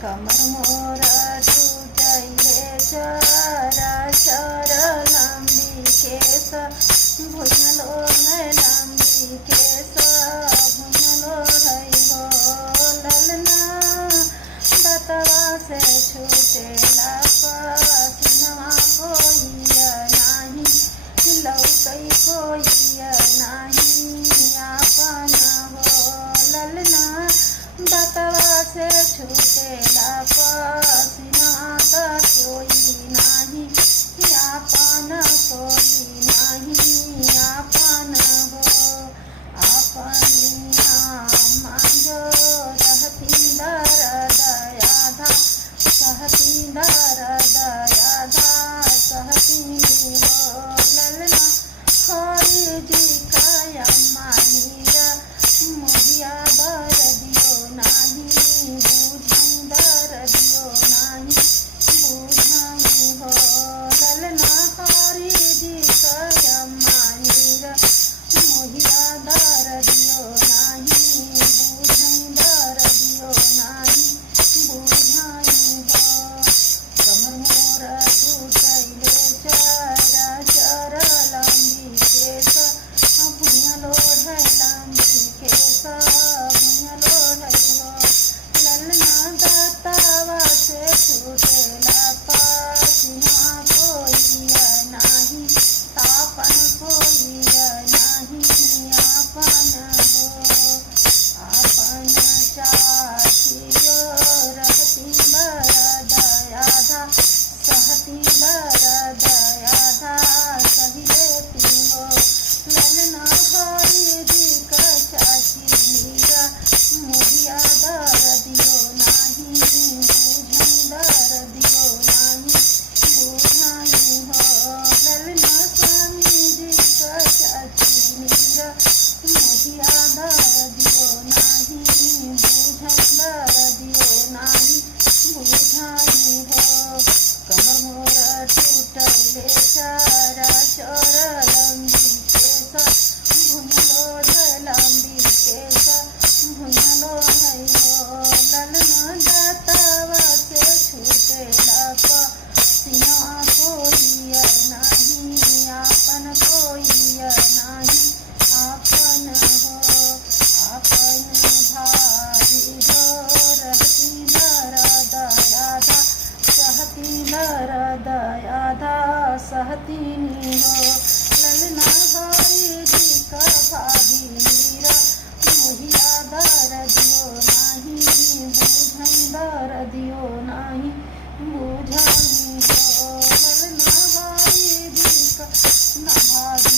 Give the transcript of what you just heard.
कमर मोरा टूटैले चराचर लंबी केस भुजलो है लंबी केस भुजलो रही हो ललना बतवा से छूटेला पसीनवा कोई नाही लौकई कोई नाही आपन हो ललना बतवा से छूटेला पसीना त कोई नाही आपन कोई नाही आपन हो अपनिया मांगो रहती दर्द यादा सहती दर्द यादा सहती हो ललना खोई जी काया मानीरा मोहिया दर दियो नाही बुझाई दर दियो नाही बुझाई हो ललना हरी जी काया मानीरा मोहिया दर दियो नाही बुझाई दर दियो नाही बुझाई हो कमर मोरा टूटैले चराचर लंबी केस भुइयाँ लोढ़ै लंबी केस भुइयाँ लोढ़ै हो ललना दातावा से छूटेला पसीना कोई नाही आपन कोई नाही आपन हो आपन चाचियो रहती दर्द यादा सहती दर्द यादा सही लेती हो ललना हरी जी का चाची मीरा मोहिया दर दियो नाही बुझाई दर दियो नाही बुझाई हो ललना स्वामी जी का चाची मीरा मोहिया दर दियो नाही बुझाई दर दियो नाही बुझाई हो कमर मोरा टूटैले चराचर लंबी केस भुजलो लंबी केस भुजलो हो ललना दातावा से छूटेला पसीना कोई नाही आपन कोई नाही आपन हो आपन भाई हो रहती दर्द यादा सहती दर्द यादा सहती हो ललना हरी जी का भाभी मीरा मोहिया दर दियो नाही बुझाई दर दियो नाही बुझाई हो ललना हरी जी का भाभी